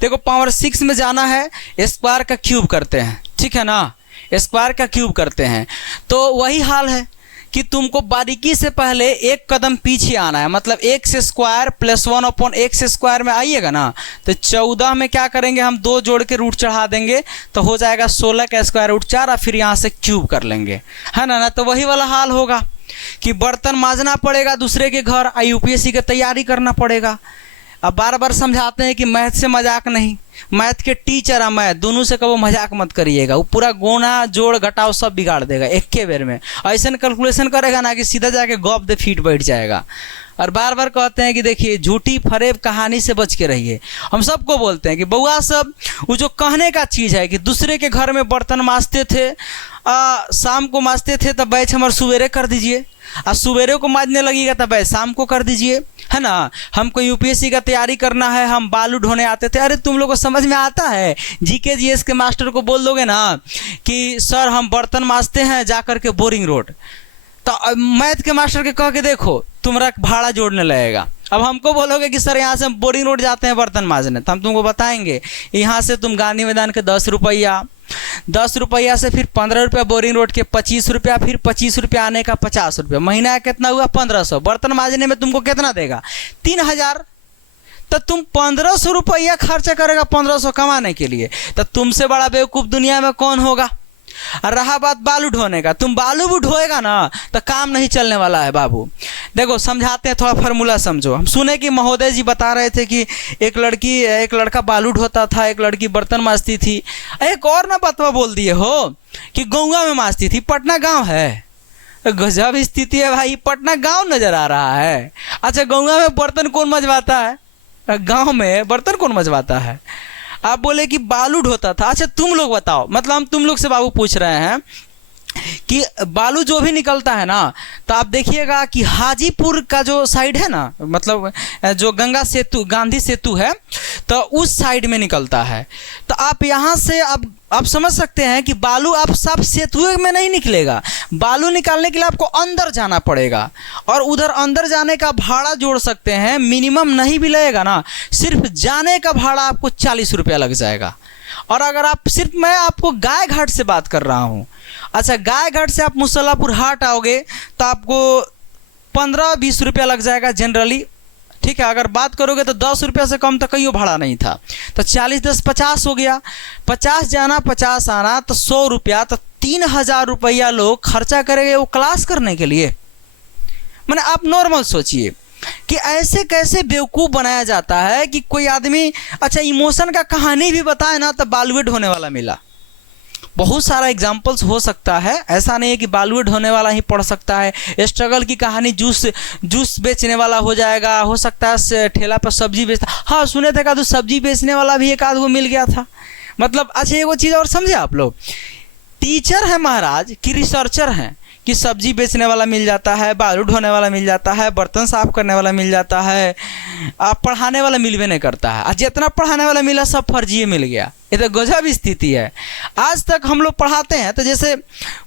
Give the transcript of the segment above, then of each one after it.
देखो पावर 6 में जाना है, स्क्वायर का क्यूब करते हैं, ठीक है ना, स्क्वायर का क्यूब करते हैं। तो वही हाल है कि तुमको बारीकी से पहले एक कदम पीछे आना है, मतलब x square plus 1/x square में आइएगा ना, तो 14 में क्या करेंगे हम 2 जोड़ के रूट चढ़ा देंगे तो हो जाएगा 16 का स्क्वायर रूट 4 और फिर यहाँ से क्यूब कर लेंगे, है ना। तो वही वाला हाल होगा कि बर्तन मांजना पड़ेगा दूसरे के घर, यूपीएससी की तैयारी करना पड़ेगा। अब बार बार समझाते हैं कि मैथ से मजाक नहीं, मैथ के टीचर और मैथ दोनों से कबो मजाक मत करिएगा, वो पूरा गोना जोड़ घटाव सब बिगाड़ देगा एक के बेर में। ऐसा कैलकुलेशन करेगा ना कि सीधा जाके गॉप दे फीट बैठ जाएगा। और बार बार कहते हैं कि देखिए झूठी फरेब कहानी से बच के रहिए। हम सबको बोलते हैं कि बउआ सब वो जो कहने का चीज़ है कि दूसरे के घर में बर्तन मांजते थे, शाम को मांजते थे तब बैच हमारे सवेरे कर दीजिए, और सवेरे को मांजने लगेगा तब बैच शाम को कर दीजिए, है ना। हमको यूपीएससी का तैयारी करना है, हम बालू ढोने आते थे, अरे तुम लोग को समझ में आता है? जीके जीएस के मास्टर को बोल दोगे ना कि सर हम बर्तन मांजते हैं जा कर के बोरिंग रोड, तो मैथ के मास्टर के कह के देखो तुम्हारा भाड़ा जोड़ने लगेगा। अब हमको बोलोगे कि सर यहाँ से हम बोरिंग रोड जाते हैं बर्तन मांजने, तो हम तुमको बताएंगे यहाँ से तुम गांधी मैदान के 10 रुपया से फिर 15 रुपया बोरिंग रोड के 25 रुपया, फिर 25 रुपया आने का 50 रुपया, महीना कितना हुआ 1500। बर्तन मांजने में तुमको कितना देगा 3000, तो तुम 1500 रुपया खर्चा करेगा 1500 कमाने के लिए, तो तुमसे बड़ा बेवकूफ़ दुनिया में कौन होगा। और रहा बात बालू ढोने का, तुम बालू भी ढोएगा ना तो काम नहीं चलने वाला है बाबू। देखो समझाते हैं, थोड़ा फार्मूला समझो। हम सुने कि महोदय जी बता रहे थे कि एक लड़का बालू ढोता था, एक लड़की बर्तन मांजती थी। एक और ना बतवा बोल दिए हो कि गौवा में मांजती थी। पटना गांव है, गजब स्थिति है भाई, पटना गांव नजर आ रहा है। अच्छा गौवा में बर्तन कौन मजवाता है, गाँव में बर्तन कौन मजवाता है? आप बोले कि बालू ढोता था। अच्छा तुम लोग बताओ, मतलब हम तुम लोग से बाबू पूछ रहे हैं कि बालू जो भी निकलता है ना, तो आप देखिएगा कि हाजीपुर का जो साइड है ना, मतलब जो गंगा सेतु गांधी सेतु है, तो उस साइड में निकलता है। तो आप यहाँ से आप समझ सकते हैं कि बालू आप सब सेतुए में नहीं निकलेगा, बालू निकालने के लिए आपको अंदर जाना पड़ेगा, और उधर अंदर जाने का भाड़ा जोड़ सकते हैं, मिनिमम नहीं भी लगेगा ना, सिर्फ जाने का भाड़ा आपको 40 रुपया लग जाएगा। और अगर आप सिर्फ, मैं आपको गाय घाट से बात कर रहा हूँ, अच्छा गाय घाट से आप मुसल्लापुर हाट आओगे तो आपको 15-20 रुपया लग जाएगा जनरली, ठीक है। अगर बात करोगे तो 10 रुपया से कम तो कहीं भाड़ा नहीं था, तो 40 10 50 हो गया, 50 जाना 50 आना, तो 100 रुपया, तो 3000 रुपया लोग खर्चा करेंगे वो क्लास करने के लिए। मैंने आप नॉर्मल सोचिए कि ऐसे कैसे बेवकूफ़ बनाया जाता है कि कोई आदमी, अच्छा इमोशन का कहानी भी बताए ना तो बालुए ढोने वाला मिला। बहुत सारा एग्जाम्पल्स हो सकता है, ऐसा नहीं है कि बालुए ढोने वाला ही पढ़ सकता है। स्ट्रगल की कहानी जूस बेचने वाला हो जाएगा, हो सकता है ठेला पर सब्जी बेचता, हाँ सुने थे तो सब्जी बेचने वाला भी एक आध को मिल गया था। मतलब अच्छा वो चीज़ और समझे आप लोग, टीचर है महाराज कि रिसर्चर हैं कि सब्जी बेचने वाला मिल जाता है, बालू ढोने वाला मिल जाता है, बर्तन साफ करने वाला मिल जाता है, आप पढ़ाने वाला मिलवे नहीं करता है। जितना पढ़ाने वाला मिला सब फर्जी मिल गया। ये तो गजब स्थिति है। आज तक हम लोग पढ़ाते हैं तो जैसे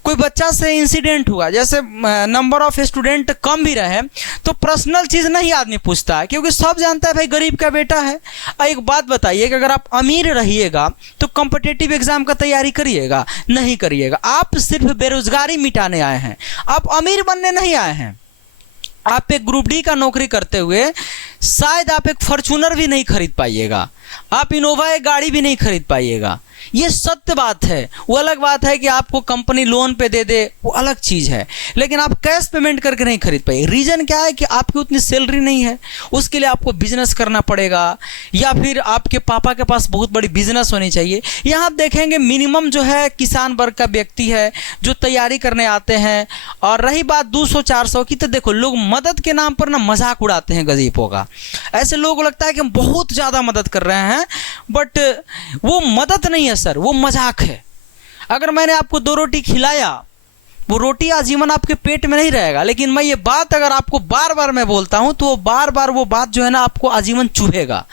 कोई बच्चा से इंसिडेंट हुआ, जैसे नंबर ऑफ स्टूडेंट कम भी रहे तो पर्सनल चीज़ नहीं आदमी पूछता है, क्योंकि सब जानता है भाई गरीब का बेटा है। एक बात बताइए कि अगर आप अमीर रहिएगा तो कॉम्पिटिटिव एग्जाम का तैयारी करिएगा? नहीं करिएगा। आप सिर्फ बेरोजगारी मिटाने आए हैं, आप अमीर बनने नहीं आए हैं। आप एक ग्रुप डी का नौकरी करते हुए शायद आप एक फॉर्च्यूनर भी नहीं खरीद पाइएगा, आप इनोवा एक गाड़ी भी नहीं खरीद पाइएगा। ये सत्य बात है। वो अलग बात है कि आपको कंपनी लोन पे दे दे, वो अलग चीज़ है, लेकिन आप कैश पेमेंट करके नहीं खरीद पाइए। रीज़न क्या है कि आपकी उतनी सैलरी नहीं है, उसके लिए आपको बिजनेस करना पड़ेगा, या फिर आपके पापा के पास बहुत बड़ी बिजनेस होनी चाहिए। यहाँ आप देखेंगे मिनिमम जो है किसान वर्ग का व्यक्ति है जो तैयारी करने आते हैं। और रही बात 200-400 की, तो देखो लोग मदद के नाम पर ना मजाक उड़ाते हैं गरीबों का। ऐसे लोगों को लगता है कि हम बहुत ज़्यादा मदद कर रहे हैं, बट वो मदद नहीं है सर, वो मजाक है। अगर मैंने आपको 2 रोटी खिलाया, वो रोटी आजीवन आपके पेट में नहीं रहेगा, लेकिन मैं ये बात अगर आपको बार बार मैं बोलता हूँ तो वो बार बार वो बात जो है ना आपको आजीवन चुभेगा।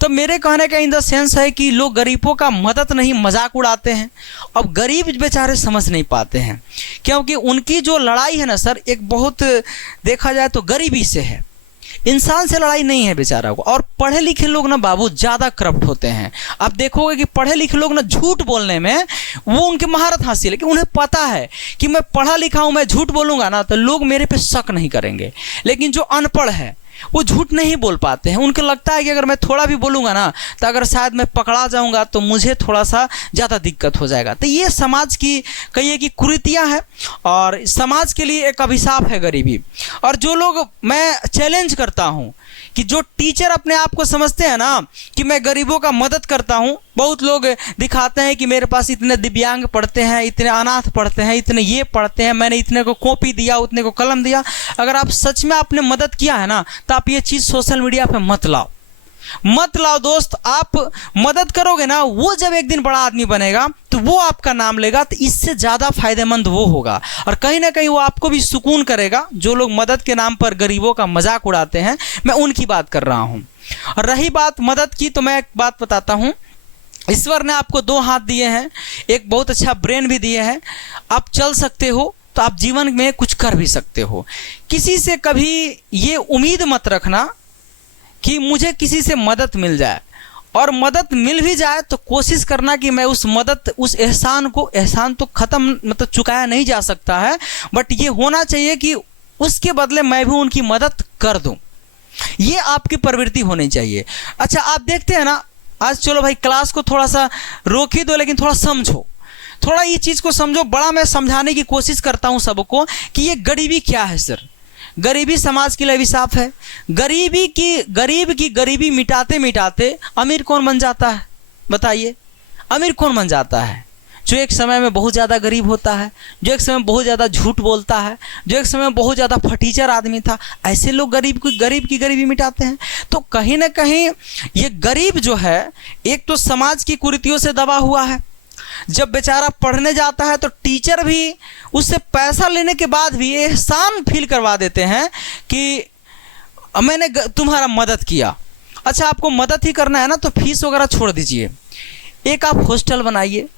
तो मेरे कहने का इन द सेंस है कि लोग गरीबों का मदद नहीं मजाक उड़ाते हैं। अब गरीब बेचारे समझ नहीं पाते हैं, क्योंकि उनकी जो लड़ाई है ना सर, एक बहुत देखा जाए तो गरीबी से है इंसान से लड़ाई नहीं है बेचारा को। और पढ़े लिखे लोग ना बाबू ज़्यादा करप्ट होते हैं। आप देखोगे कि पढ़े लिखे लोग ना झूठ बोलने में वो उनकी महारत हासिल है कि उन्हें पता है कि मैं पढ़ा लिखा हूँ, मैं झूठ बोलूँगा ना तो लोग मेरे पे शक नहीं करेंगे। लेकिन जो अनपढ़ है वो झूठ नहीं बोल पाते हैं। उनको लगता है कि अगर मैं थोड़ा भी बोलूँगा ना तो अगर शायद मैं पकड़ा जाऊँगा तो मुझे थोड़ा सा ज़्यादा दिक्कत हो जाएगा। तो ये समाज की कहिए कि कुरीतियाँ हैं और समाज के लिए एक अभिशाप है गरीबी। और जो लोग, मैं चैलेंज करता हूँ कि जो टीचर अपने आप को समझते हैं ना कि मैं गरीबों का मदद करता हूँ, बहुत लोग दिखाते हैं कि मेरे पास इतने दिव्यांग पढ़ते हैं, इतने अनाथ पढ़ते हैं, इतने ये पढ़ते हैं, मैंने इतने को कॉपी दिया, उतने को कलम दिया। अगर आप सच में आपने मदद किया है ना तो आप ये चीज़ सोशल मीडिया पे मत लाओ दोस्त। आप मदद करोगे ना, वो जब एक दिन बड़ा आदमी बनेगा तो वो आपका नाम लेगा, तो इससे ज़्यादा फायदेमंद वो होगा। और कहीं ना कहीं वो आपको भी सुकून करेगा। जो लोग मदद के नाम पर गरीबों का मजाक उड़ाते हैं, मैं उनकी बात कर रहा हूँ। और रही बात मदद की, तो मैं एक बात बताता हूँ। ईश्वर ने आपको 2 हाथ दिए हैं, एक बहुत अच्छा ब्रेन भी दिए हैं। आप चल सकते हो तो आप जीवन में कुछ कर भी सकते हो। किसी से कभी ये उम्मीद मत रखना कि मुझे किसी से मदद मिल जाए, और मदद मिल भी जाए तो कोशिश करना कि मैं उस मदद, उस एहसान तो ख़त्म मतलब चुकाया नहीं जा सकता है, बट ये होना चाहिए कि उसके बदले मैं भी उनकी मदद कर दूं। ये आपकी प्रवृत्ति होनी चाहिए। अच्छा, आप देखते हैं ना, आज चलो भाई क्लास को थोड़ा सा रोक ही दो, लेकिन थोड़ा समझो, थोड़ा ये चीज़ को समझो। बड़ा मैं समझाने की कोशिश करता हूँ सबको कि ये गरीबी क्या है सर। गरीबी समाज के लिए अभिशाप है। गरीब की गरीबी मिटाते मिटाते अमीर कौन बन जाता है बताइए? अमीर कौन बन जाता है? जो एक समय में बहुत ज़्यादा गरीब होता है, जो एक समय में बहुत ज़्यादा झूठ बोलता है, जो एक समय में बहुत ज़्यादा फटीचर आदमी था। ऐसे लोग गरीब की गरीबी मिटाते हैं। तो कहीं ना कहीं ये गरीब जो है, एक तो समाज की कुरीतियों से दबा हुआ है। जब बेचारा पढ़ने जाता है तो टीचर भी उससे पैसा लेने के बाद भी एहसान फील करवा देते हैं कि मैंने तुम्हारा मदद किया। अच्छा, आपको मदद ही करना है ना तो फीस वगैरह छोड़ दीजिए। एक आप हॉस्टल बनाइए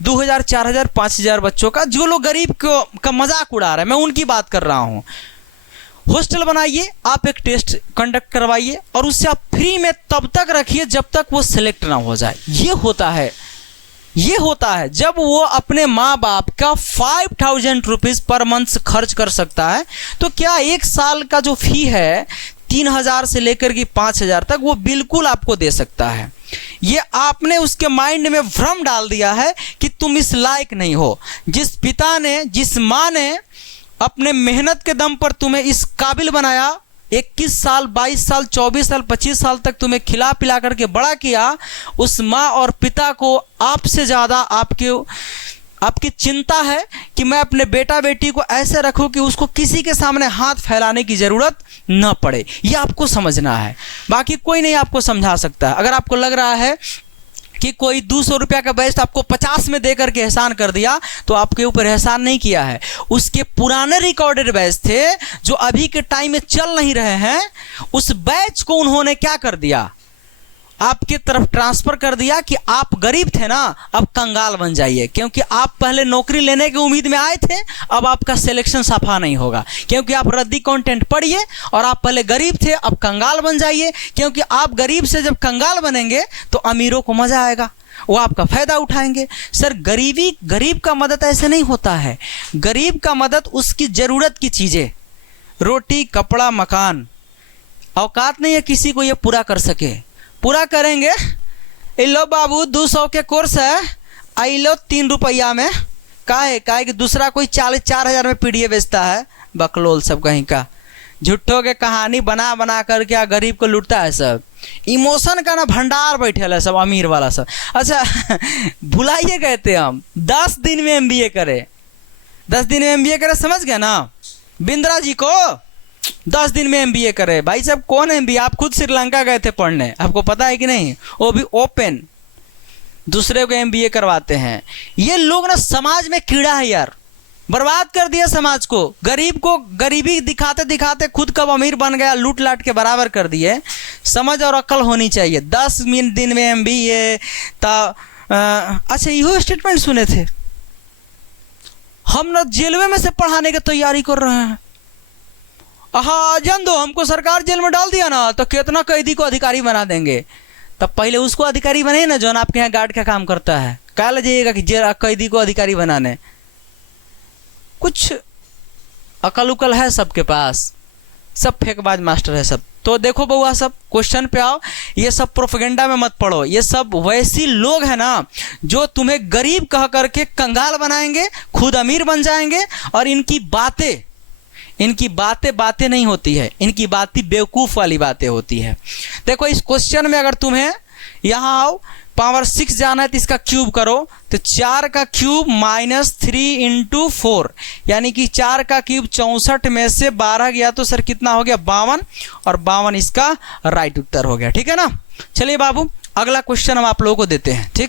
2000, 4000, 5000 बच्चों का। जो लोग गरीब का मजाक उड़ा रहे हैं, मैं उनकी बात कर रहा हूँ। हॉस्टल बनाइए, आप एक टेस्ट कंडक्ट करवाइए और उससे आप फ्री में तब तक रखिए जब तक वो सिलेक्ट ना हो जाए। ये होता है जब वो अपने माँ बाप का 5000 रुपीज़ पर मंथ खर्च कर सकता है, तो क्या 1 साल का जो फी है 3000 से लेकर के 5000 तक वो बिल्कुल आपको दे सकता है। ये आपने उसके माइंड में भ्रम डाल दिया है कि तुम इस लायक नहीं हो। जिस पिता ने, जिस माँ ने अपने मेहनत के दम पर तुम्हें इस काबिल बनाया, 21 साल, 22 साल, 24 साल, 25 साल तक तुम्हें खिला पिला करके बड़ा किया, उस माँ और पिता को आपसे ज़्यादा आपकी चिंता है कि मैं अपने बेटा बेटी को ऐसे रखूं कि उसको किसी के सामने हाथ फैलाने की ज़रूरत न पड़े। ये आपको समझना है, बाकी कोई नहीं आपको समझा सकता है। अगर आपको लग रहा है कि कोई 200 रुपया का बैच आपको 50 में दे करके एहसान कर दिया, तो आपके ऊपर एहसान नहीं किया है। उसके पुराने रिकॉर्डेड बैच थे जो अभी के टाइम में चल नहीं रहे हैं, उस बैच को उन्होंने क्या कर दिया, आपकी तरफ ट्रांसफ़र कर दिया कि आप गरीब थे ना, अब कंगाल बन जाइए। क्योंकि आप पहले नौकरी लेने की उम्मीद में आए थे, अब आपका सिलेक्शन सफा नहीं होगा क्योंकि आप रद्दी कंटेंट पढ़िए। और आप पहले गरीब थे, अब कंगाल बन जाइए, क्योंकि आप गरीब से जब कंगाल बनेंगे तो अमीरों को मज़ा आएगा, वो आपका फ़ायदा उठाएंगे। सर, गरीब का मदद ऐसे नहीं होता है। गरीब का मदद उसकी ज़रूरत की चीज़ें, रोटी, कपड़ा, मकान, औकात नहीं है किसी को ये पूरा कर सके। पूरा करेंगे, लो बाबू 200 के कोर्स है, आई लो 3 रुपया में। काहे कि दूसरा कोई 4,000 में पीडीए बेचता है। बकलोल सब कहीं का, झूठों के कहानी बना बना कर क्या गरीब को लूटता है सब। इमोशन का ना भंडार बैठे है सब अमीर वाला सब। अच्छा भुलाइए कहते हम 10 दिन में MBA करे, 10 दिन में MBA करे, समझ गए ना? बिंद्रा जी को 10 दिन में MBA करे। भाई साहब कौन MBA? आप खुद श्रीलंका गए थे पढ़ने, आपको पता है कि नहीं? वो भी ओपन, दूसरे को MBA करवाते हैं। ये लोग ना समाज में कीड़ा है यार, बर्बाद कर दिया समाज को। गरीब को गरीबी दिखाते दिखाते खुद कब अमीर बन गया, लूट लाट के बराबर कर दिए। समझ और अक्ल होनी चाहिए। 10 दिन में MBA अच्छा इहो स्टेटमेंट सुने थे, हम ना जेलवे में से पढ़ाने की तैयारी कर रहे हैं। हाँ जान दो, हमको सरकार जेल में डाल दिया ना तो कितना कैदी को अधिकारी बना देंगे। तब पहले उसको अधिकारी बने ना जो आपके यहाँ गार्ड का काम करता है। क्या ले जाइएगा कि जेल कैदी को अधिकारी बनाने? कुछ अकल उकल है सबके पास? सब फेकबाज मास्टर है सब। तो देखो बउआ, सब क्वेश्चन पे आओ। ये सब प्रोपेगेंडा में मत पढ़ो। ये सब वैसी लोग हैं ना जो तुम्हें गरीब कह करके कंगाल बनाएंगे, खुद अमीर बन जाएंगे। और इनकी बातें नहीं होती है, इनकी बातें बेवकूफ़ वाली बातें होती है। देखो इस क्वेश्चन में अगर तुम्हें यहाँ आओ, पावर 6 जाना है तो इसका क्यूब करो, तो 4 का क्यूब -3 × 4, यानी कि 4 का क्यूब 64 में से 12 गया तो सर कितना हो गया? 52, और 52 इसका राइट उत्तर हो गया। ठीक है ना। चलिए बाबू, अगला क्वेश्चन हम आप लोगों को देते हैं। ठीक।